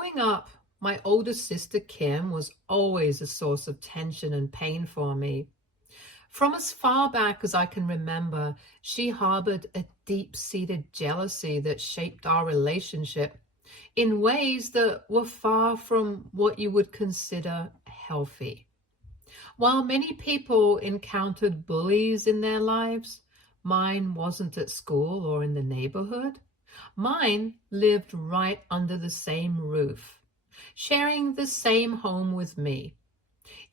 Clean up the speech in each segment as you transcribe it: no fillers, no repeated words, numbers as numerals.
Growing up, my older sister Kim was always a source of tension and pain for me. From as far back as I can remember, she harbored a deep-seated jealousy that shaped our relationship in ways that were far from what you would consider healthy. While many people encountered bullies in their lives, mine wasn't at school or in the neighborhood. Mine lived right under the same roof, sharing the same home with me.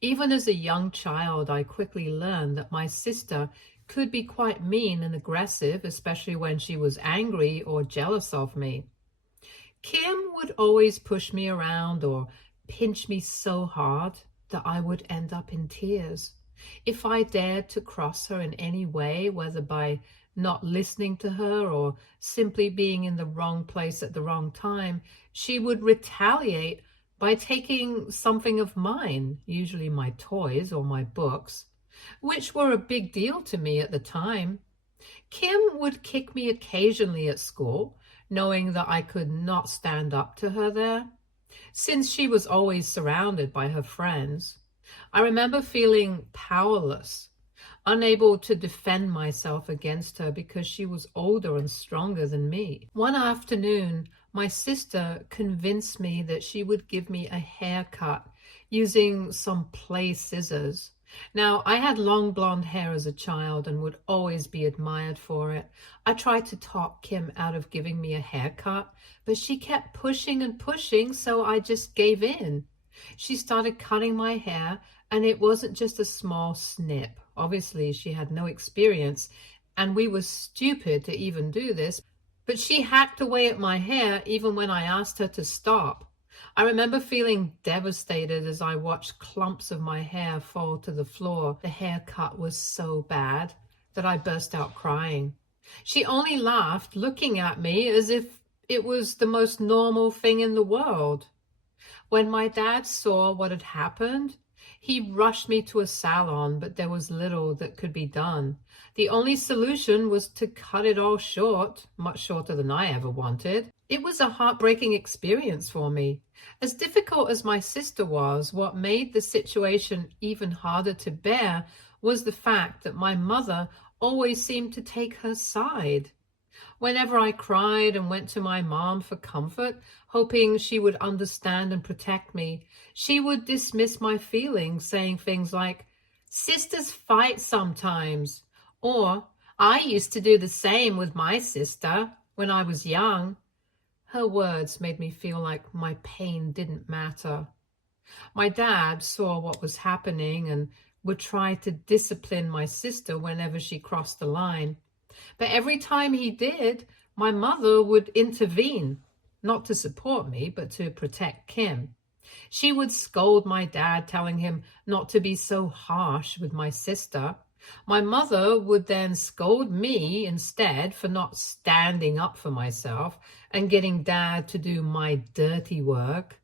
Even as a young child, I quickly learned that my sister could be quite mean and aggressive, especially when she was angry or jealous of me. Kim would always push me around or pinch me so hard that I would end up in tears. If I dared to cross her in any way, whether by not listening to her or simply being in the wrong place at the wrong time, she would retaliate by taking something of mine, usually my toys or my books, which were a big deal to me at the time. Kim would kick me occasionally at school, knowing that I could not stand up to her there, since she was always surrounded by her friends. I remember feeling powerless, unable to defend myself against her because she was older and stronger than me. One afternoon, my sister convinced me that she would give me a haircut using some play scissors. Now, I had long blonde hair as a child and would always be admired for it. I tried to talk Kim out of giving me a haircut, but she kept pushing and pushing, so I just gave in. She started cutting my hair, and it wasn't just a small snip. Obviously, she had no experience, and we were stupid to even do this, but she hacked away at my hair even when I asked her to stop. I remember feeling devastated as I watched clumps of my hair fall to the floor. The haircut was so bad that I burst out crying. She only laughed, looking at me as if it was the most normal thing in the world. When my dad saw what had happened, he rushed me to a salon, but there was little that could be done. The only solution was to cut it all short, much shorter than I ever wanted. It was a heartbreaking experience for me. As difficult as my sister was, what made the situation even harder to bear was the fact that my mother always seemed to take her side. Whenever I cried and went to my mom for comfort, hoping she would understand and protect me, she would dismiss my feelings, saying things like, "Sisters fight sometimes," or "I used to do the same with my sister when I was young." Her words made me feel like my pain didn't matter. My dad saw what was happening and would try to discipline my sister whenever she crossed the line. But every time he did, my mother would intervene, not to support me, but to protect Kim. She would scold my dad, telling him not to be so harsh with my sister. My mother would then scold me instead for not standing up for myself and getting dad to do my dirty work.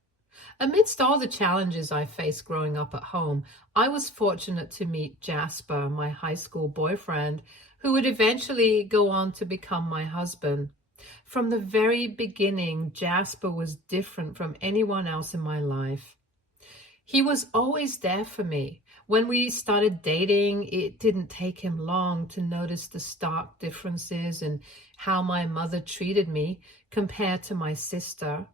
Amidst all the challenges I faced growing up at home, I was fortunate to meet Jasper, my high school boyfriend, who would eventually go on to become my husband. From the very beginning, Jasper was different from anyone else in my life. He was always there for me. When we started dating, it didn't take him long to notice the stark differences in how my mother treated me compared to my sister.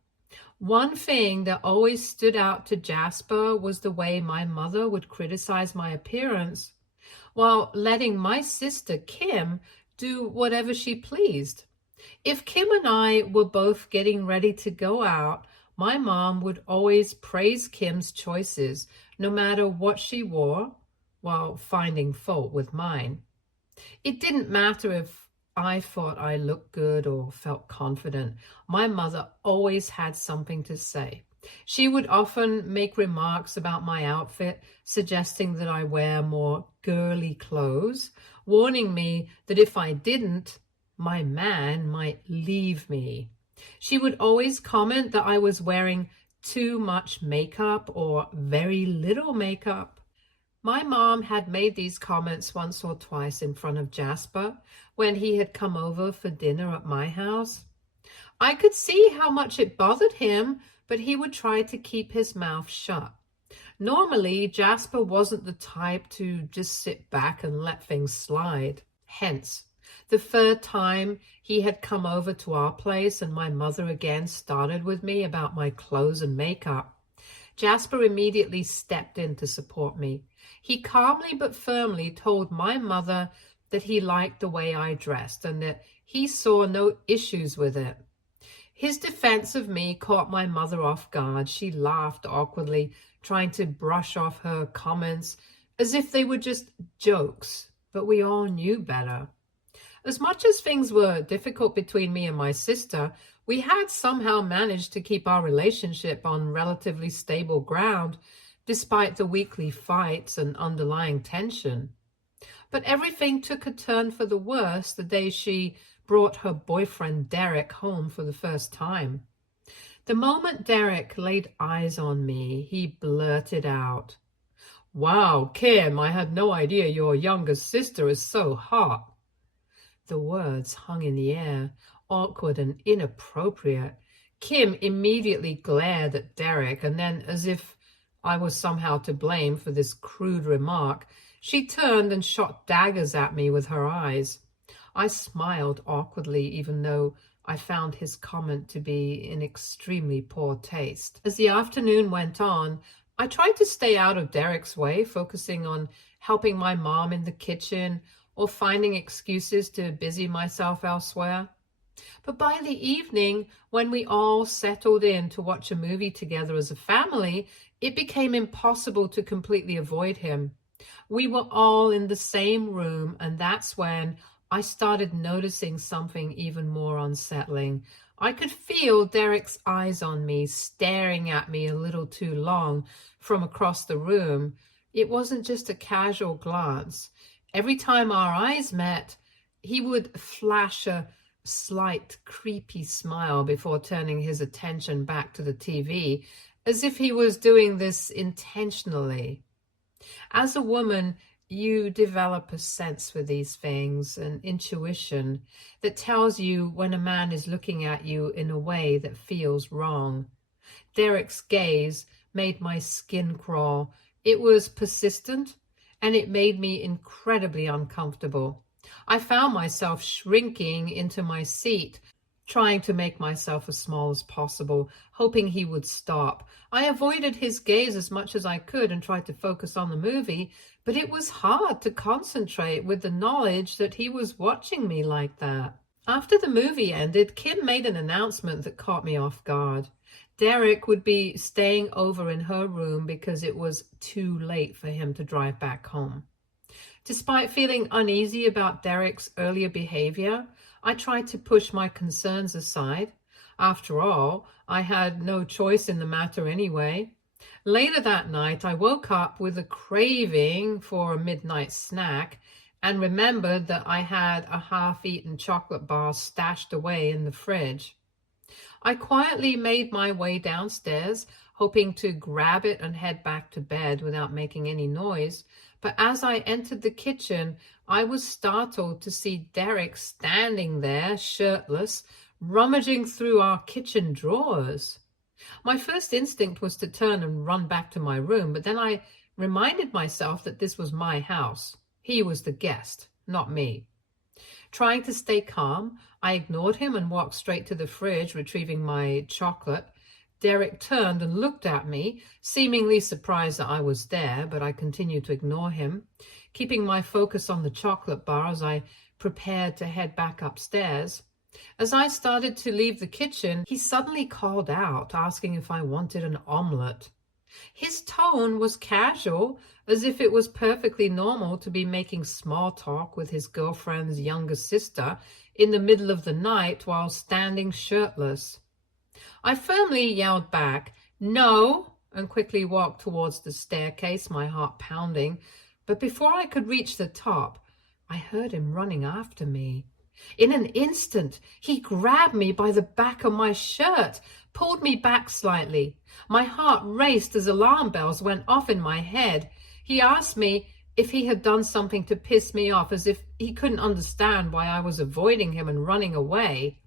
One thing that always stood out to Jasper was the way my mother would criticize my appearance, while letting my sister Kim do whatever she pleased. If Kim and I were both getting ready to go out, my mom would always praise Kim's choices, no matter what she wore, while finding fault with mine. It didn't matter if I thought I looked good or felt confident. My mother always had something to say. She would often make remarks about my outfit, suggesting that I wear more girly clothes, warning me that if I didn't, my man might leave me. She would always comment that I was wearing too much makeup or very little makeup. My mom had made these comments once or twice in front of Jasper when he had come over for dinner at my house. I could see how much it bothered him, but he would try to keep his mouth shut. Normally, Jasper wasn't the type to just sit back and let things slide. Hence, the third time he had come over to our place and my mother again started with me about my clothes and makeup, Jasper immediately stepped in to support me. He calmly but firmly told my mother that he liked the way I dressed and that he saw no issues with it. His defense of me caught my mother off guard. She laughed awkwardly, trying to brush off her comments as if they were just jokes, but we all knew better. As much as things were difficult between me and my sister, we had somehow managed to keep our relationship on relatively stable ground, despite the weekly fights and underlying tension. But everything took a turn for the worse the day she brought her boyfriend Derek home for the first time. The moment Derek laid eyes on me, he blurted out, "Wow, Kim, I had no idea your younger sister is so hot." The words hung in the air, awkward and inappropriate. Kim immediately glared at Derek, and then, as if I was somehow to blame for this crude remark, she turned and shot daggers at me with her eyes. I smiled awkwardly, even though I found his comment to be in extremely poor taste. As the afternoon went on, I tried to stay out of Derek's way, focusing on helping my mom in the kitchen or finding excuses to busy myself elsewhere. But by the evening, when we all settled in to watch a movie together as a family, it became impossible to completely avoid him. We were all in the same room, and that's when I started noticing something even more unsettling. I could feel Derek's eyes on me, staring at me a little too long from across the room. It wasn't just a casual glance. Every time our eyes met, he would flash a slight, creepy smile before turning his attention back to the TV, as if he was doing this intentionally. As a woman, you develop a sense for these things, an intuition that tells you when a man is looking at you in a way that feels wrong. Derek's gaze made my skin crawl. It was persistent, and it made me incredibly uncomfortable. I found myself shrinking into my seat, trying to make myself as small as possible, hoping he would stop. I avoided his gaze as much as I could and tried to focus on the movie, but it was hard to concentrate with the knowledge that he was watching me like that. After the movie ended, Kim made an announcement that caught me off guard. Derek would be staying over in her room because it was too late for him to drive back home. Despite feeling uneasy about Derek's earlier behavior, I tried to push my concerns aside. After all, I had no choice in the matter anyway. Later that night, I woke up with a craving for a midnight snack and remembered that I had a half-eaten chocolate bar stashed away in the fridge. I quietly made my way downstairs, hoping to grab it and head back to bed without making any noise. But as I entered the kitchen, I was startled to see Derek standing there, shirtless, rummaging through our kitchen drawers. My first instinct was to turn and run back to my room, but then I reminded myself that this was my house. He was the guest, not me. Trying to stay calm, I ignored him and walked straight to the fridge, retrieving my chocolate. Derek turned and looked at me, seemingly surprised that I was there, but I continued to ignore him, keeping my focus on the chocolate bar as I prepared to head back upstairs. As I started to leave the kitchen, he suddenly called out, asking if I wanted an omelet. His tone was casual, as if it was perfectly normal to be making small talk with his girlfriend's younger sister in the middle of the night while standing shirtless. I firmly yelled back, "No," and quickly walked towards the staircase, my heart pounding. But before I could reach the top, I heard him running after me. In an instant, he grabbed me by the back of my shirt, pulled me back slightly. My heart raced as alarm bells went off in my head. He asked me if he had done something to piss me off, as if he couldn't understand why I was avoiding him and running away.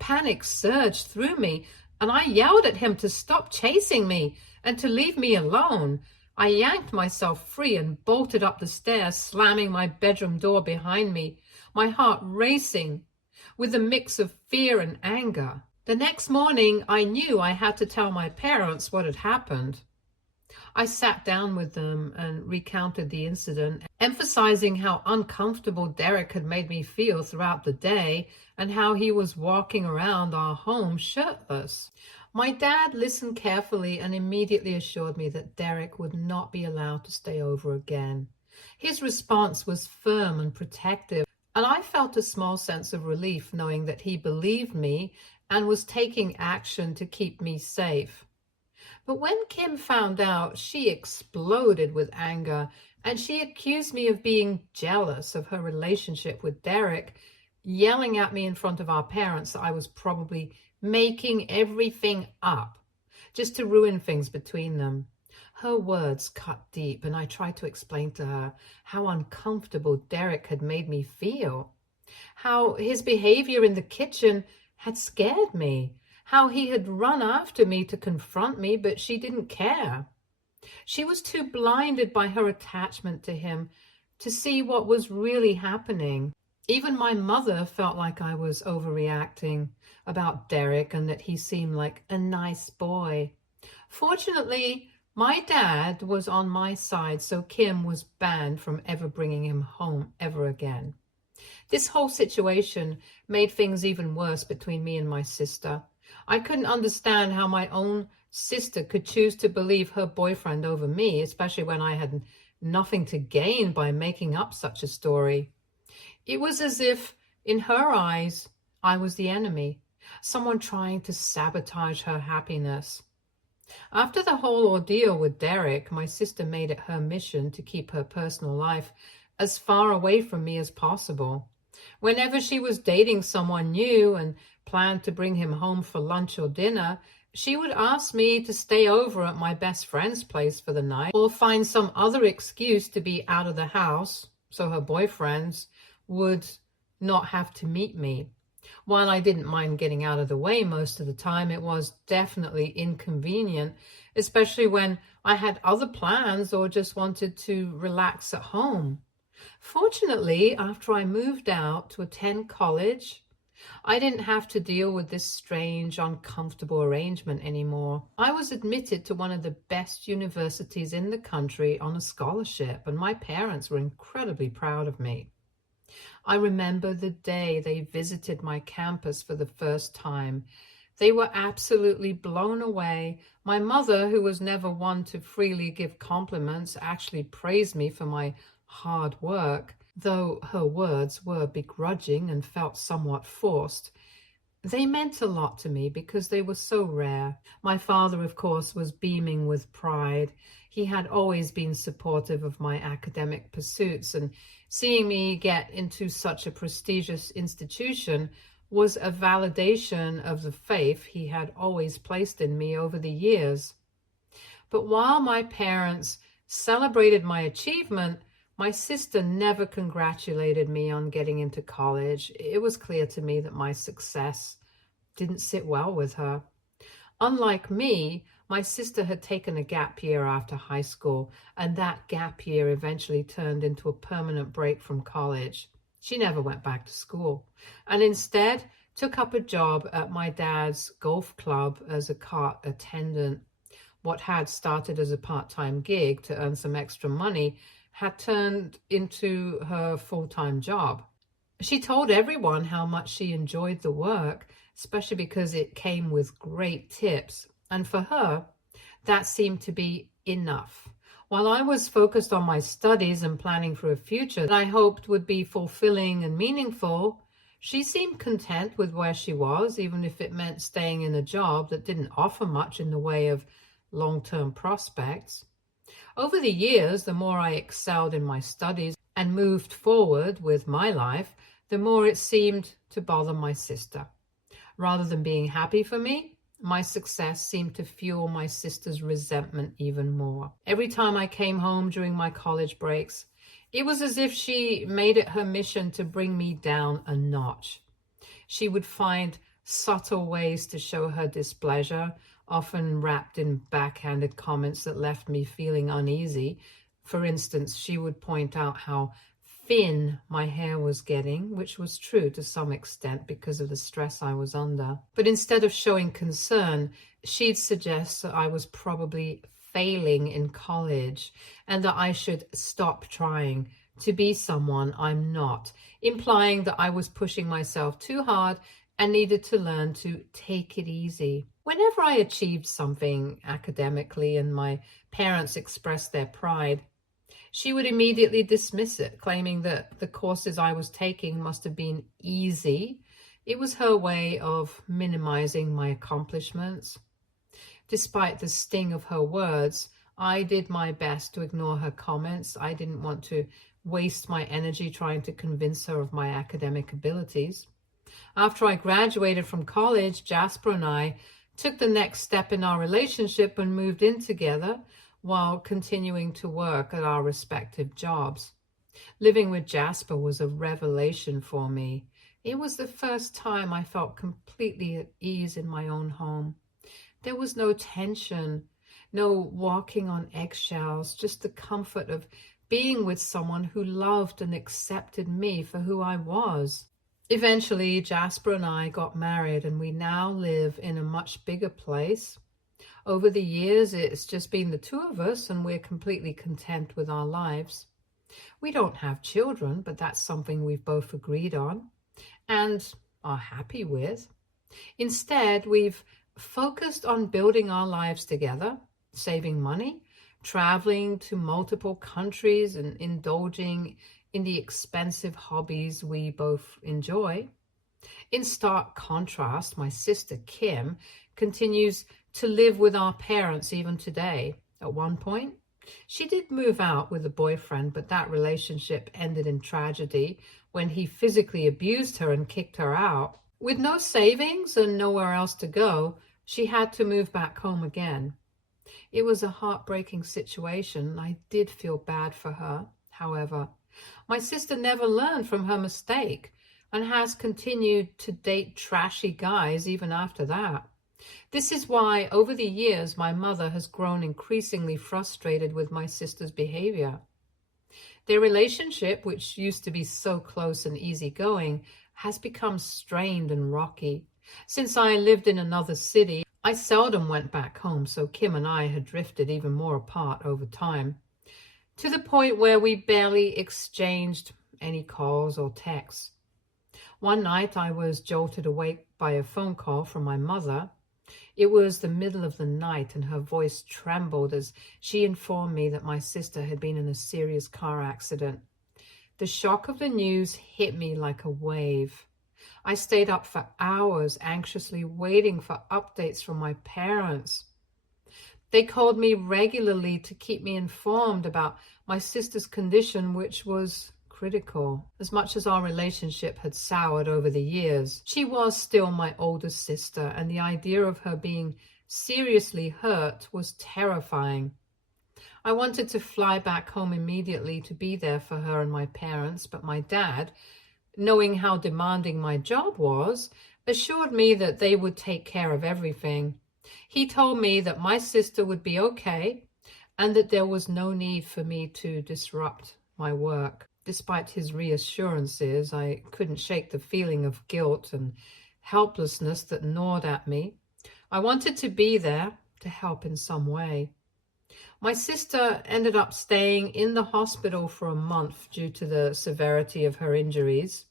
Panic surged through me. and I yelled at him to stop chasing me and to leave me alone. I yanked myself free and bolted up the stairs, slamming my bedroom door behind me, my heart racing with a mix of fear and anger. The next morning, I knew I had to tell my parents what had happened. I sat down with them and recounted the incident, emphasizing how uncomfortable Derek had made me feel throughout the day and how he was walking around our home shirtless. My dad listened carefully and immediately assured me that Derek would not be allowed to stay over again. His response was firm and protective, and I felt a small sense of relief knowing that he believed me and was taking action to keep me safe. But when Kim found out, she exploded with anger, and she accused me of being jealous of her relationship with Derek, yelling at me in front of our parents that I was probably making everything up just to ruin things between them. Her words cut deep, and I tried to explain to her how uncomfortable Derek had made me feel, how his behavior in the kitchen had scared me, how he had run after me to confront me, but she didn't care. She was too blinded by her attachment to him to see what was really happening. Even my mother felt like I was overreacting about Derek and that he seemed like a nice boy. Fortunately, my dad was on my side, so Kim was banned from ever bringing him home ever again. This whole situation made things even worse between me and my sister. I couldn't understand how my own sister could choose to believe her boyfriend over me, especially when I had nothing to gain by making up such a story. It was as if, in her eyes, I was the enemy, someone trying to sabotage her happiness. After the whole ordeal with Derek, my sister made it her mission to keep her personal life as far away from me as possible. Whenever she was dating someone new and planned to bring him home for lunch or dinner, she would ask me to stay over at my best friend's place for the night or find some other excuse to be out of the house so her boyfriends would not have to meet me. While I didn't mind getting out of the way most of the time, it was definitely inconvenient, especially when I had other plans or just wanted to relax at home. Fortunately, after I moved out to attend college, I didn't have to deal with this strange, uncomfortable arrangement anymore. I was admitted to one of the best universities in the country on a scholarship, and my parents were incredibly proud of me. I remember the day they visited my campus for the first time. They were absolutely blown away. My mother, who was never one to freely give compliments, actually praised me for my hard work, though her words were begrudging and felt somewhat forced. They meant a lot to me because they were so rare. My father, of course, was beaming with pride. He had always been supportive of my academic pursuits, and seeing me get into such a prestigious institution was a validation of the faith he had always placed in me over the years. But while my parents celebrated my achievement, my sister never congratulated me on getting into college. It was clear to me that my success didn't sit well with her. Unlike me, my sister had taken a gap year after high school, and that gap year eventually turned into a permanent break from college. She never went back to school, and instead took up a job at my dad's golf club as a cart attendant. What had started as a part-time gig to earn some extra money had turned into her full-time job. She told everyone how much she enjoyed the work, especially because it came with great tips. And for her, that seemed to be enough. While I was focused on my studies and planning for a future that I hoped would be fulfilling and meaningful, she seemed content with where she was, even if it meant staying in a job that didn't offer much in the way of long-term prospects. Over the years, the more I excelled in my studies and moved forward with my life, the more it seemed to bother my sister. Rather than being happy for me, my success seemed to fuel my sister's resentment even more. Every time I came home during my college breaks, it was as if she made it her mission to bring me down a notch. She would find subtle ways to show her displeasure, often wrapped in backhanded comments that left me feeling uneasy. For instance, she would point out how thin my hair was getting, which was true to some extent because of the stress I was under. But instead of showing concern, she'd suggest that I was probably failing in college and that I should stop trying to be someone I'm not, implying that I was pushing myself too hard and needed to learn to take it easy. Whenever I achieved something academically and my parents expressed their pride, she would immediately dismiss it, claiming that the courses I was taking must have been easy. It was her way of minimizing my accomplishments. Despite the sting of her words, I did my best to ignore her comments. I didn't want to waste my energy trying to convince her of my academic abilities. After I graduated from college, Jasper and I took the next step in our relationship and moved in together while continuing to work at our respective jobs. Living with Jasper was a revelation for me. It was the first time I felt completely at ease in my own home. There was no tension, no walking on eggshells, just the comfort of being with someone who loved and accepted me for who I was. Eventually, Jasper and I got married, and we now live in a much bigger place. Over the years, it's just been the two of us, and we're completely content with our lives. We don't have children, but that's something we've both agreed on and are happy with. Instead, we've focused on building our lives together, saving money, traveling to multiple countries, and indulging in the expensive hobbies we both enjoy. In stark contrast, my sister Kim continues to live with our parents even today. At one point, she did move out with a boyfriend, but that relationship ended in tragedy when he physically abused her and kicked her out. With no savings and nowhere else to go, she had to move back home again. It was a heartbreaking situation. I did feel bad for her. However, my sister never learned from her mistake and has continued to date trashy guys even after that. This is why, over the years, my mother has grown increasingly frustrated with my sister's behavior. Their relationship, which used to be so close and easygoing, has become strained and rocky. Since I lived in another city, I seldom went back home, so Kim and I had drifted even more apart over time, to the point where we barely exchanged any calls or texts. One night I was jolted awake by a phone call from my mother. It was the middle of the night, and her voice trembled as she informed me that my sister had been in a serious car accident. The shock of the news hit me like a wave. I stayed up for hours, anxiously waiting for updates from my parents. They called me regularly to keep me informed about my sister's condition, which was critical. As much as our relationship had soured over the years, she was still my older sister, and the idea of her being seriously hurt was terrifying. I wanted to fly back home immediately to be there for her and my parents, but my dad, knowing how demanding my job was, assured me that they would take care of everything. He told me that my sister would be okay and that there was no need for me to disrupt my work. Despite his reassurances, I couldn't shake the feeling of guilt and helplessness that gnawed at me. I wanted to be there to help in some way. My sister ended up staying in the hospital for a month due to the severity of her injuries.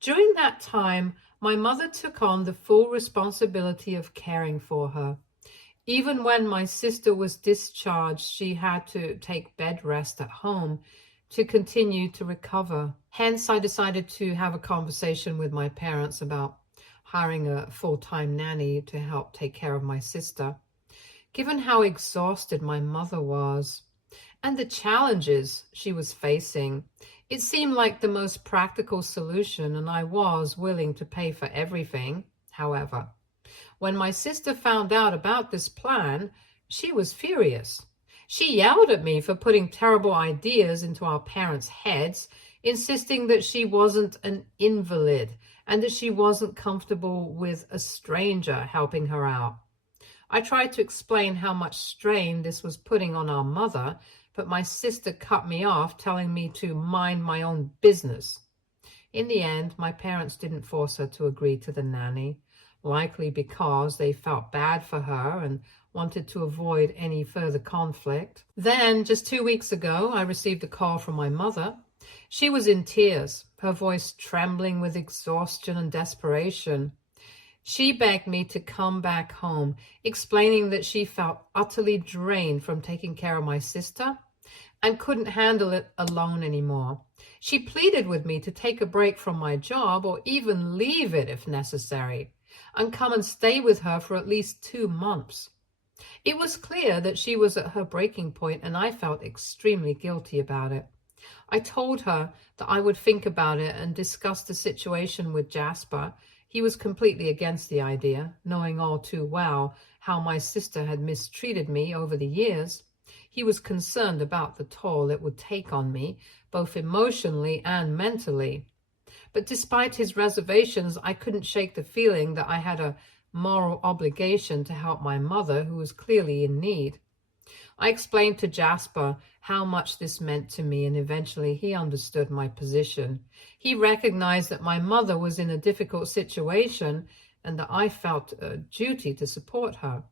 During that time, my mother took on the full responsibility of caring for her. Even when my sister was discharged, she had to take bed rest at home to continue to recover. Hence, I decided to have a conversation with my parents about hiring a full-time nanny to help take care of my sister. Given how exhausted my mother was and the challenges she was facing, it seemed like the most practical solution, and I was willing to pay for everything. However, when my sister found out about this plan, she was furious. She yelled at me for putting terrible ideas into our parents' heads, insisting that she wasn't an invalid and that she wasn't comfortable with a stranger helping her out. I tried to explain how much strain this was putting on our mother, but my sister cut me off, telling me to mind my own business. In the end, my parents didn't force her to agree to the nanny, likely because they felt bad for her and wanted to avoid any further conflict. Then, just 2 weeks ago, I received a call from my mother. She was in tears, her voice trembling with exhaustion and desperation. She begged me to come back home, explaining that she felt utterly drained from taking care of my sister and couldn't handle it alone anymore. She pleaded with me to take a break from my job or even leave it if necessary, and come and stay with her for at least 2 months. It was clear that she was at her breaking point, and I felt extremely guilty about it. I told her that I would think about it and discuss the situation with Jasper. He was completely against the idea, knowing all too well how my sister had mistreated me over the years. He was concerned about the toll it would take on me, both emotionally and mentally. But despite his reservations, I couldn't shake the feeling that I had a moral obligation to help my mother, who was clearly in need. I explained to Jasper how much this meant to me, and eventually he understood my position. He recognized that my mother was in a difficult situation and that I felt a duty to support her.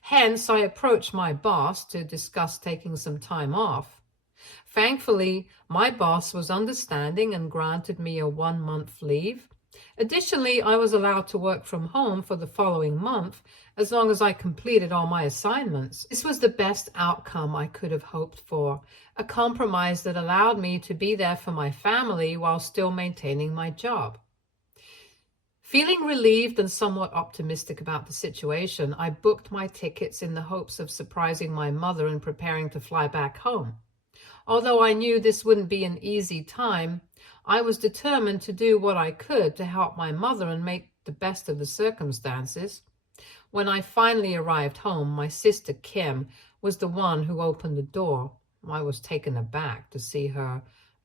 Hence, I approached my boss to discuss taking some time off. Thankfully, my boss was understanding and granted me a 1-month leave. Additionally, I was allowed to work from home for the following month as long as I completed all my assignments. This was the best outcome I could have hoped for, a compromise that allowed me to be there for my family while still maintaining my job. Feeling relieved and somewhat optimistic about the situation, I booked my tickets in the hopes of surprising my mother and preparing to fly back home. Although I knew this wouldn't be an easy time, I was determined to do what I could to help my mother and make the best of the circumstances. When I finally arrived home, my sister Kim was the one who opened the door. I was taken aback to see her,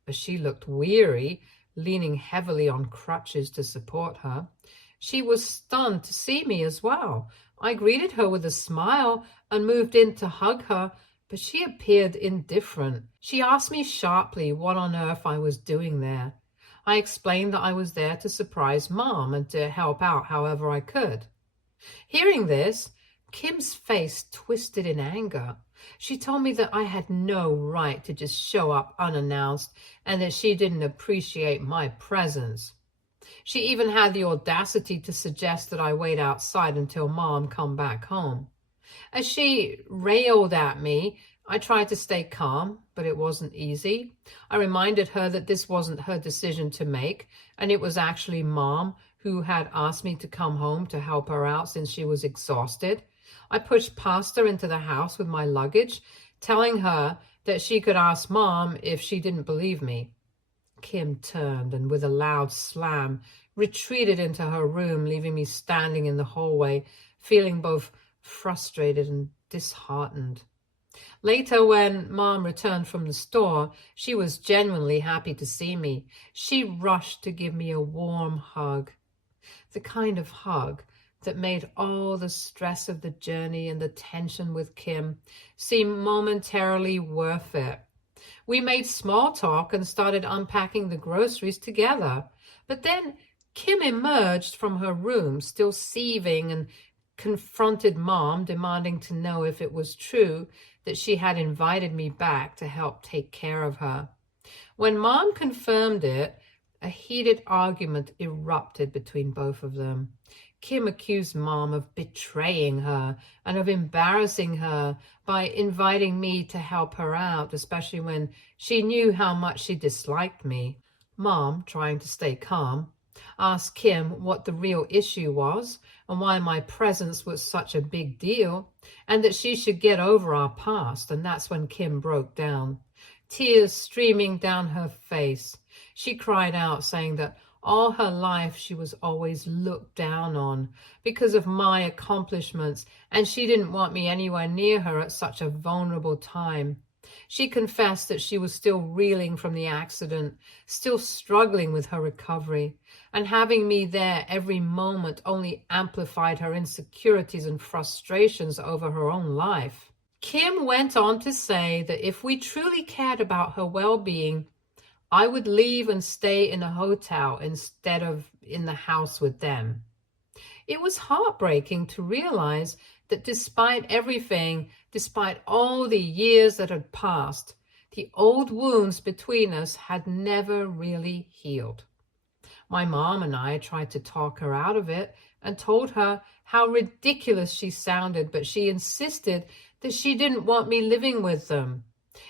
as she looked weary, leaning heavily on crutches to support her. She was stunned to see me as well. I greeted her with a smile and moved in to hug her, but she appeared indifferent. She asked me sharply what on earth I was doing there. I explained that I was there to surprise Mom and to help out however I could. Hearing this, Kim's face twisted in anger. She told me that I had no right to just show up unannounced and that she didn't appreciate my presence. She even had the audacity to suggest that I wait outside until Mom come back home. As she railed at me, I tried to stay calm, but it wasn't easy. I reminded her that this wasn't her decision to make, and it was actually Mom who had asked me to come home to help her out since she was exhausted. I pushed past her into the house with my luggage, telling her that she could ask Mom if she didn't believe me. Kim turned and with a loud slam retreated into her room, leaving me standing in the hallway, feeling both frustrated and disheartened. Later, when Mom returned from the store, she was genuinely happy to see me. She rushed to give me a warm hug, the kind of hug that made all the stress of the journey and the tension with Kim seem momentarily worth it. We made small talk and started unpacking the groceries together. But then Kim emerged from her room, still seething, and confronted Mom, demanding to know if it was true that she had invited me back to help take care of her. When Mom confirmed it, a heated argument erupted between both of them. Kim accused Mom of betraying her and of embarrassing her by inviting me to help her out, especially when she knew how much she disliked me. Mom, trying to stay calm, asked Kim what the real issue was and why my presence was such a big deal, and that she should get over our past. And that's when Kim broke down, tears streaming down her face. She cried out, saying that all her life she was always looked down on because of my accomplishments, and she didn't want me anywhere near her at such a vulnerable time. She confessed that she was still reeling from the accident, still struggling with her recovery, and having me there every moment only amplified her insecurities and frustrations over her own life. Kim went on to say that if we truly cared about her well-being, I would leave and stay in a hotel instead of in the house with them. It was heartbreaking to realize that despite everything, despite all the years that had passed, the old wounds between us had never really healed. My mom and I tried to talk her out of it and told her how ridiculous she sounded, but she insisted that she didn't want me living with them.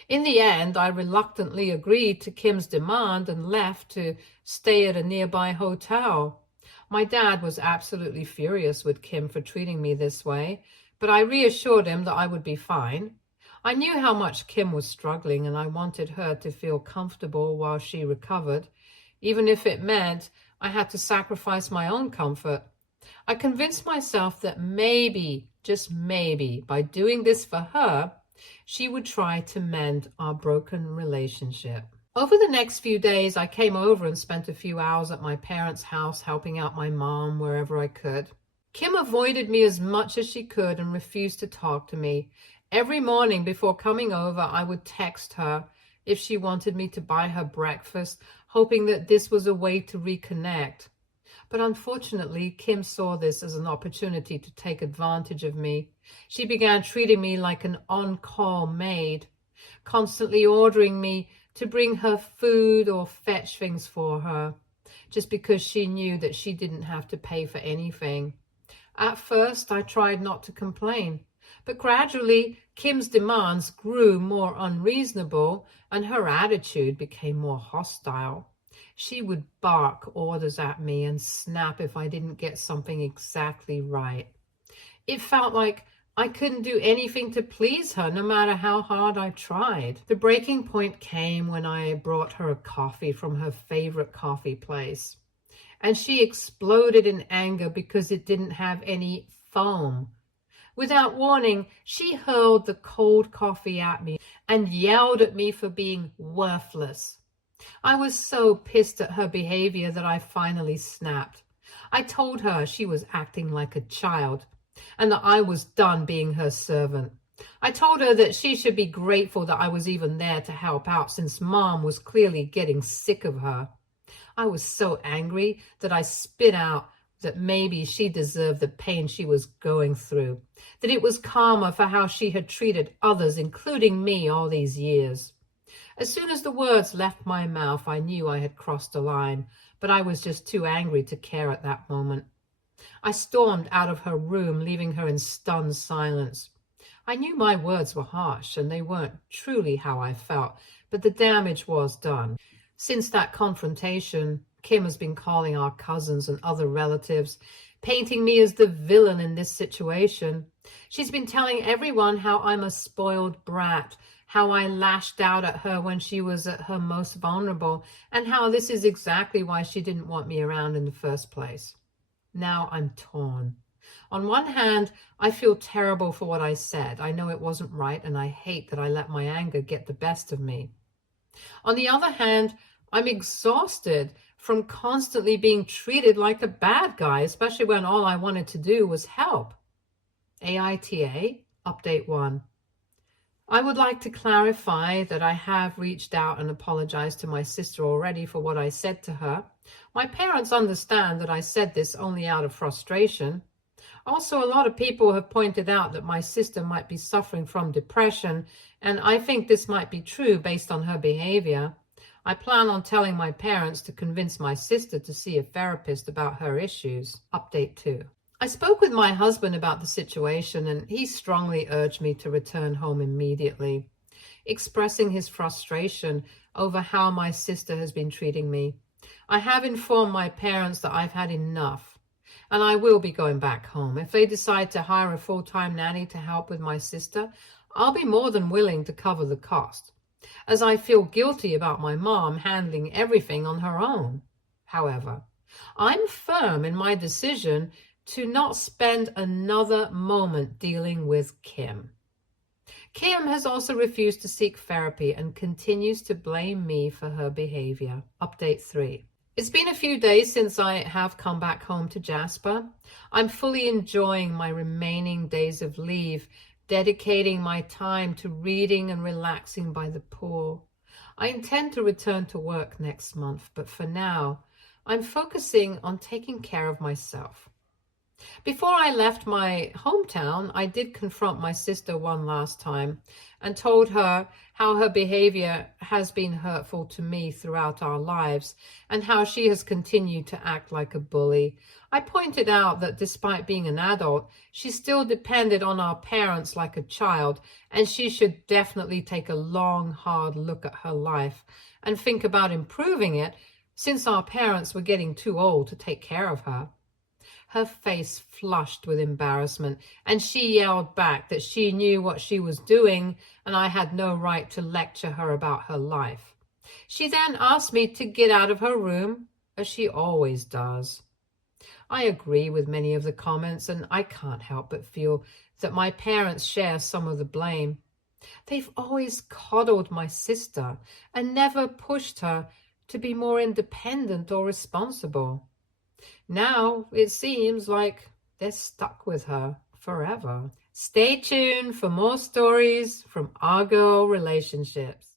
In the end, I reluctantly agreed to Kim's demand and left to stay at a nearby hotel. My dad was absolutely furious with Kim for treating me this way, but I reassured him that I would be fine. I knew how much Kim was struggling, and I wanted her to feel comfortable while she recovered, even if it meant I had to sacrifice my own comfort. I convinced myself that maybe, just maybe, by doing this for her, she would try to mend our broken relationship. Over the next few days, I came over and spent a few hours at my parents' house helping out my mom wherever I could. Kim avoided me as much as she could and refused to talk to me. Every morning before coming over, I would text her if she wanted me to buy her breakfast, hoping that this was a way to reconnect. But unfortunately, Kim saw this as an opportunity to take advantage of me. She began treating me like an on-call maid, constantly ordering me to bring her food or fetch things for her, just because she knew that she didn't have to pay for anything. At first, I tried not to complain, but gradually, Kim's demands grew more unreasonable and her attitude became more hostile. She would bark orders at me and snap if I didn't get something exactly right. It felt like I couldn't do anything to please her, no matter how hard I tried. The breaking point came when I brought her a coffee from her favorite coffee place, and she exploded in anger because it didn't have any foam. Without warning, she hurled the cold coffee at me and yelled at me for being worthless. I was so pissed at her behavior that I finally snapped. I told her she was acting like a child and that I was done being her servant. I told her that she should be grateful that I was even there to help out, since Mom was clearly getting sick of her. I was so angry that I spit out that maybe she deserved the pain she was going through, that it was karma for how she had treated others, including me, all these years. As soon as the words left my mouth, I knew I had crossed a line, but I was just too angry to care at that moment. I stormed out of her room, leaving her in stunned silence. I knew my words were harsh and they weren't truly how I felt, but the damage was done. Since that confrontation, Kim has been calling our cousins and other relatives, painting me as the villain in this situation. She's been telling everyone how I'm a spoiled brat, how I lashed out at her when she was at her most vulnerable, and how this is exactly why she didn't want me around in the first place. Now I'm torn. On one hand, I feel terrible for what I said. I know it wasn't right, and I hate that I let my anger get the best of me. On the other hand, I'm exhausted from constantly being treated like a bad guy, especially when all I wanted to do was help. AITA, Update 1. I would like to clarify that I have reached out and apologized to my sister already for what I said to her. My parents understand that I said this only out of frustration. Also, a lot of people have pointed out that my sister might be suffering from depression, and I think this might be true based on her behavior. I plan on telling my parents to convince my sister to see a therapist about her issues. Update 2. I spoke with my husband about the situation, and he strongly urged me to return home immediately, expressing his frustration over how my sister has been treating me. I have informed my parents that I've had enough, and I will be going back home. If they decide to hire a full-time nanny to help with my sister, I'll be more than willing to cover the cost, as I feel guilty about my mom handling everything on her own. However, I'm firm in my decision to not spend another moment dealing with Kim. Kim has also refused to seek therapy and continues to blame me for her behavior. Update 3. It's been a few days since I have come back home to Jasper. I'm fully enjoying my remaining days of leave, dedicating my time to reading and relaxing by the pool. I intend to return to work next month, but for now, I'm focusing on taking care of myself. Before I left my hometown, I did confront my sister one last time and told her how her behavior has been hurtful to me throughout our lives and how she has continued to act like a bully. I pointed out that despite being an adult, she still depended on our parents like a child, and she should definitely take a long, hard look at her life and think about improving it, since our parents were getting too old to take care of her. Her face flushed with embarrassment, and she yelled back that she knew what she was doing and I had no right to lecture her about her life. She then asked me to get out of her room, as she always does. I agree with many of the comments, and I can't help but feel that my parents share some of the blame. They've always coddled my sister and never pushed her to be more independent or responsible. Now it seems like they're stuck with her forever. Stay tuned for more stories from our girl relationships.